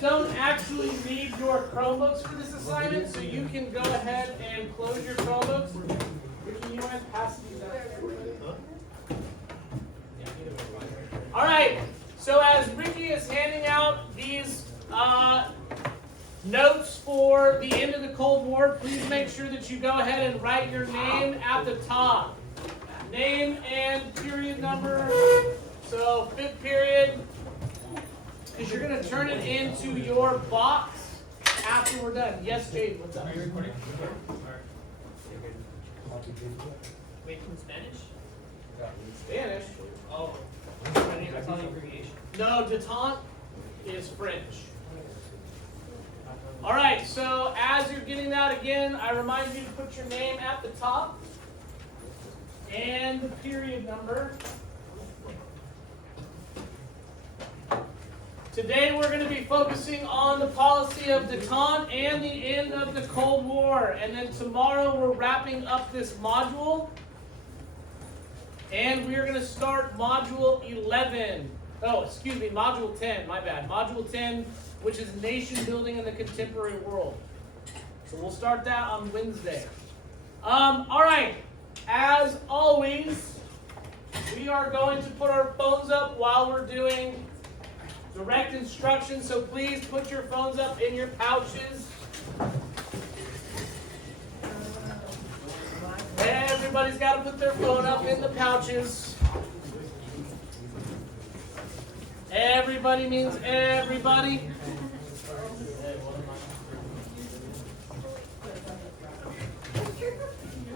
don't actually need your Chromebooks for this assignment, so you can go ahead and close your Chromebooks. Ricky, you want to pass these out? All right, so as Ricky is handing out these notes for the end of the Cold War, please make sure that you go ahead and write your name at the top. Name and period number. So 5th period, because you're going to turn it into your box after we're done. Yes, Jade, what's up? Are you recording? Wait, in Spanish? Spanish? Oh, that's all the abbreviation. No, detente is French. All right, so as you're getting that again, I remind you to put your name at the top and the period number. Today we're going to be focusing on the policy of detente and the end of the Cold War. And then tomorrow we're wrapping up this module. And we're going to start module 11. Oh, excuse me, module 10, my bad. Module 10, which is nation building in the contemporary world. So we'll start that on Wednesday. All right, as always, we are going to put our phones up while we're doing direct instruction. So please put your phones up in your pouches. Everybody's got to put their phone up in the pouches. Everybody means everybody.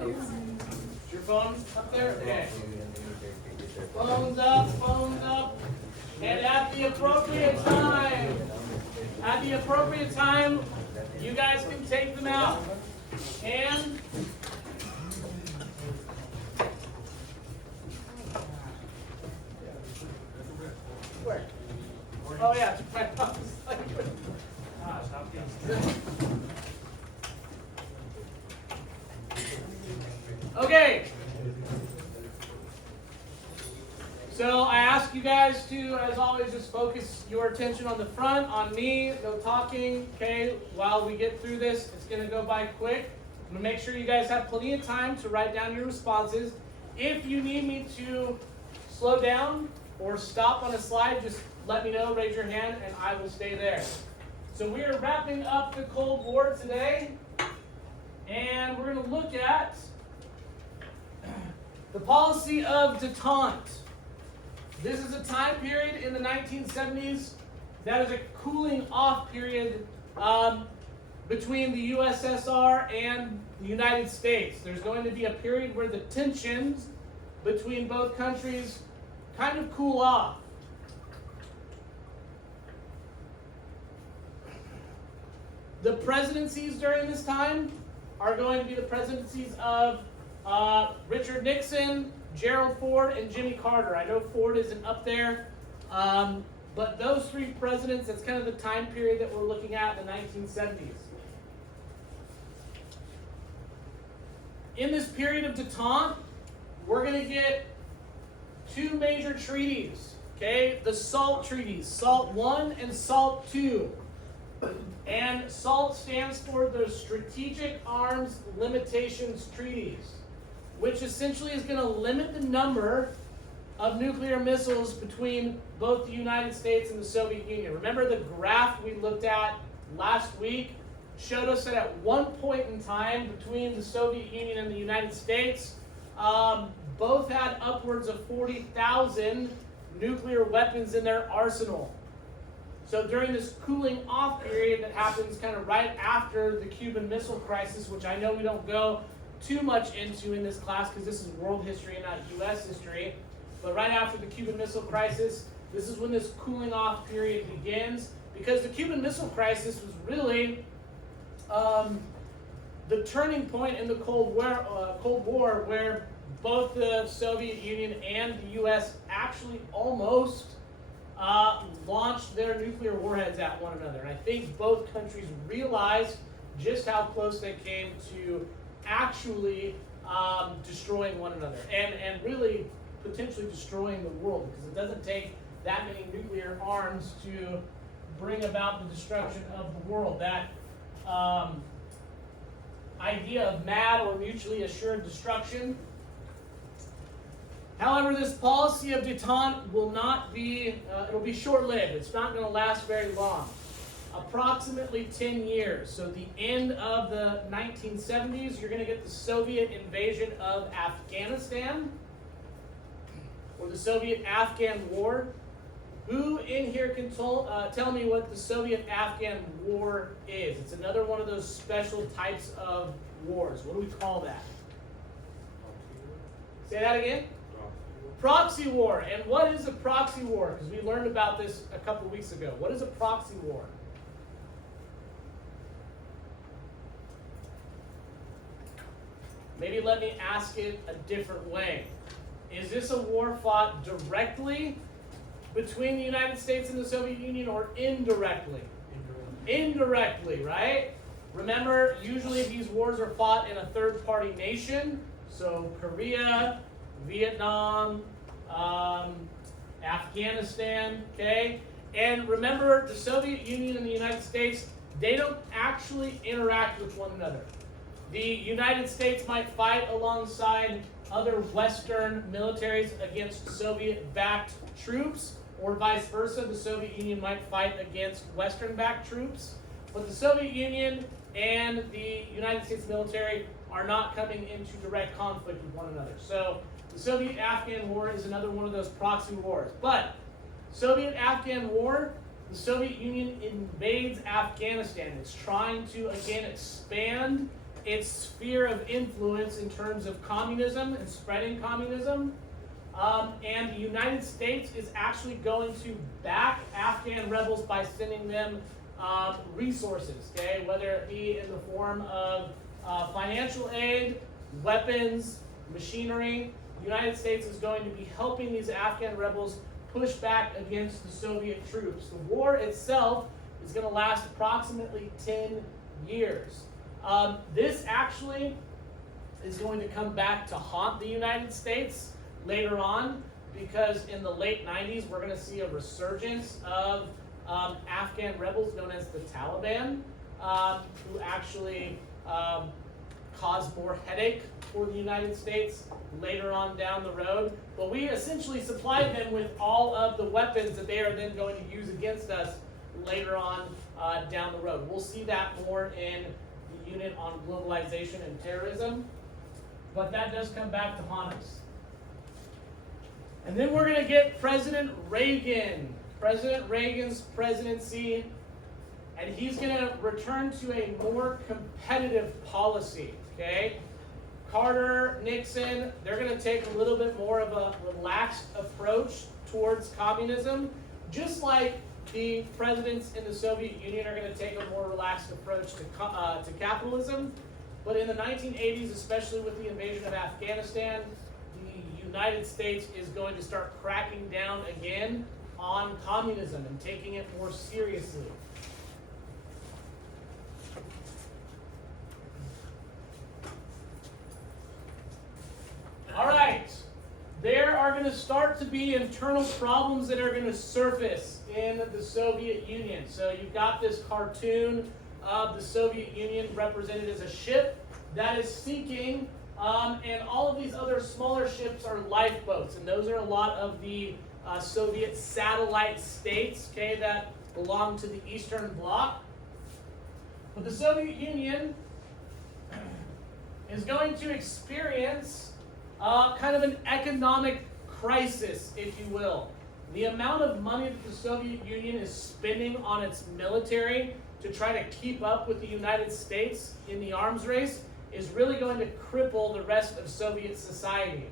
Is your phone up there? Okay. Phones up. And at the appropriate time, you guys can take them out. And where? Oh yeah, it's right off the slide. Okay. So I ask you guys to, as always, just focus your attention on the front, on me, no talking, okay? While we get through this, it's going to go by quick. I'm going to make sure you guys have plenty of time to write down your responses. If you need me to slow down or stop on a slide, just let me know, raise your hand, and I will stay there. So we are wrapping up the Cold War today, and we're going to look at the policy of detente. This is a time period in the 1970s that is a cooling off period between the USSR and the United States. There's going to be a period where the tensions between both countries kind of cool off. The presidencies during this time are going to be the presidencies of Richard Nixon, Gerald Ford, and Jimmy Carter. I know Ford isn't up there, but those three presidents, that's kind of the time period that we're looking at in the 1970s. In this period of detente, we're going to get two major treaties, okay? The SALT treaties, SALT I and SALT II. And SALT stands for the Strategic Arms Limitations Treaties, which essentially is going to limit the number of nuclear missiles between both the United States and the Soviet Union. Remember the graph we looked at last week showed us that at one point in time between the Soviet Union and the United States, both had upwards of 40,000 nuclear weapons in their arsenal. So during this cooling off period that happens kind of right after the Cuban Missile Crisis, which I know we don't go too much into in this class because this is world history and not U.S. history, but right after the Cuban Missile Crisis, this is when this cooling off period begins, because the Cuban Missile Crisis was really the turning point in the Cold War, where both the Soviet Union and the U.S. actually almost launched their nuclear warheads at one another. And I think both countries realized just how close they came to actually destroying one another and really potentially destroying the world, because it doesn't take that many nuclear arms to bring about the destruction of the world. That idea of mad or mutually assured destruction. However, this policy of détente will not be, it'll be short-lived. It's not going to last very long. Approximately 10 years. So the end of the 1970s, you're going to get the Soviet invasion of Afghanistan, or the Soviet-Afghan War. Who in here can tell me what the Soviet-Afghan War is? It's another one of those special types of wars. What do we call that? Say that again? Proxy war. And what is a proxy war? Because we learned about this a couple weeks ago. What is a proxy war? Maybe let me ask it a different way. Is this a war fought directly between the United States and the Soviet Union, or indirectly? Indirectly, right? Remember, usually these wars are fought in a third-party nation. So Korea, Vietnam, Afghanistan, okay? And remember, the Soviet Union and the United States, they don't actually interact with one another. The United States might fight alongside other Western militaries against Soviet-backed troops, or vice versa. The Soviet Union might fight against Western-backed troops. But the Soviet Union and the United States military are not coming into direct conflict with one another. So the Soviet-Afghan War is another one of those proxy wars. But Soviet-Afghan War, the Soviet Union invades Afghanistan. It's trying to, again, expand its sphere of influence in terms of communism and spreading communism. And the United States is actually going to back Afghan rebels by sending them resources, okay? Whether it be in the form of financial aid, weapons, machinery. The United States is going to be helping these Afghan rebels push back against the Soviet troops. The war itself is going to last approximately 10 years. This actually is going to come back to haunt the United States later on, because in the late 90s, we're going to see a resurgence of Afghan rebels known as the Taliban, who actually cause more headache for the United States later on down the road. But we essentially supplied them with all of the weapons that they are then going to use against us later on down the road. We'll see that more in the unit on globalization and terrorism. But that does come back to haunt us. And then we're going to get President Reagan. President Reagan's presidency, and he's going to return to a more competitive policy, okay? Carter, Nixon, they're going to take a little bit more of a relaxed approach towards communism, just like the presidents in the Soviet Union are going to take a more relaxed approach to capitalism. But in the 1980s, especially with the invasion of Afghanistan, the United States is going to start cracking down again on communism and taking it more seriously. All right, there are going to start to be internal problems that are going to surface in the Soviet Union. So you've got this cartoon of the Soviet Union represented as a ship that is sinking, and all of these other smaller ships are lifeboats, and those are a lot of the Soviet satellite states, okay, that belong to the Eastern Bloc. But the Soviet Union is going to experience kind of an economic crisis, if you will. The amount of money that the Soviet Union is spending on its military to try to keep up with the United States in the arms race is really going to cripple the rest of Soviet society.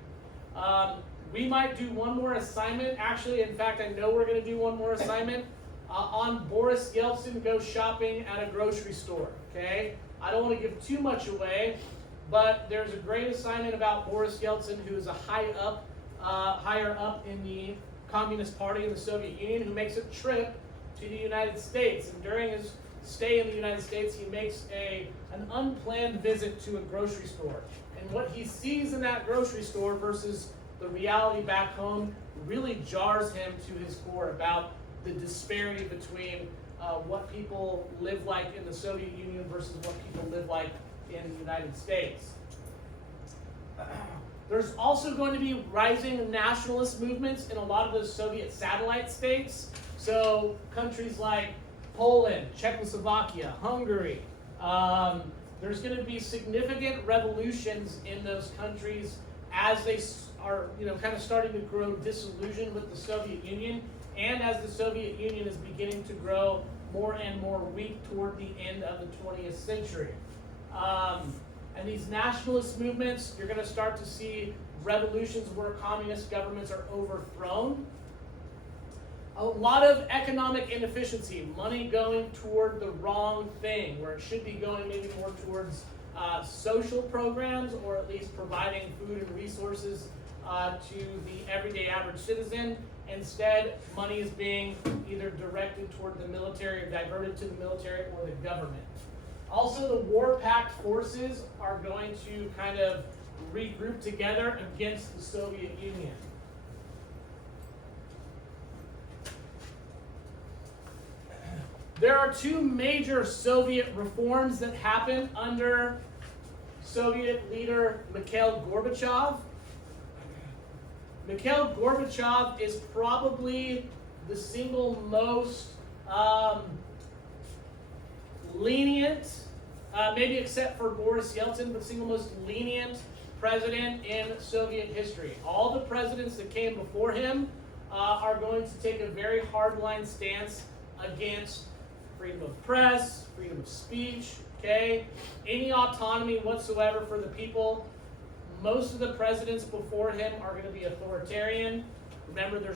We might do one more assignment. Actually, in fact, I know we're going to do one more assignment on Boris Yeltsin goes shopping at a grocery store, okay? I don't want to give too much away, but there's a great assignment about Boris Yeltsin, who is a higher up in the Communist Party in the Soviet Union, who makes a trip to the United States. And during his stay in the United States, he makes an unplanned visit to a grocery store. And what he sees in that grocery store versus the reality back home really jars him to his core about the disparity between what people live like in the Soviet Union versus what people live like in the United States. There's also going to be rising nationalist movements in a lot of those Soviet satellite states. So countries like Poland, Czechoslovakia, Hungary. There's going to be significant revolutions in those countries as they are, kind of starting to grow disillusioned with the Soviet Union, and as the Soviet Union is beginning to grow more and more weak toward the end of the 20th century. And these nationalist movements, you're going to start to see revolutions where communist governments are overthrown. A lot of economic inefficiency, money going toward the wrong thing, where it should be going maybe more towards social programs, or at least providing food and resources to the everyday average citizen. Instead, money is being either directed toward the military or diverted to the military or the government. Also, the war-packed forces are going to kind of regroup together against the Soviet Union. There are two major Soviet reforms that happened under Soviet leader Mikhail Gorbachev. Mikhail Gorbachev is probably the single most lenient, maybe except for Boris Yeltsin, but single most lenient president in Soviet history. All the presidents that came before him are going to take a very hardline stance against freedom of press, freedom of speech, okay? Any autonomy whatsoever for the people. Most of the presidents before him are going to be authoritarian. Remember, there's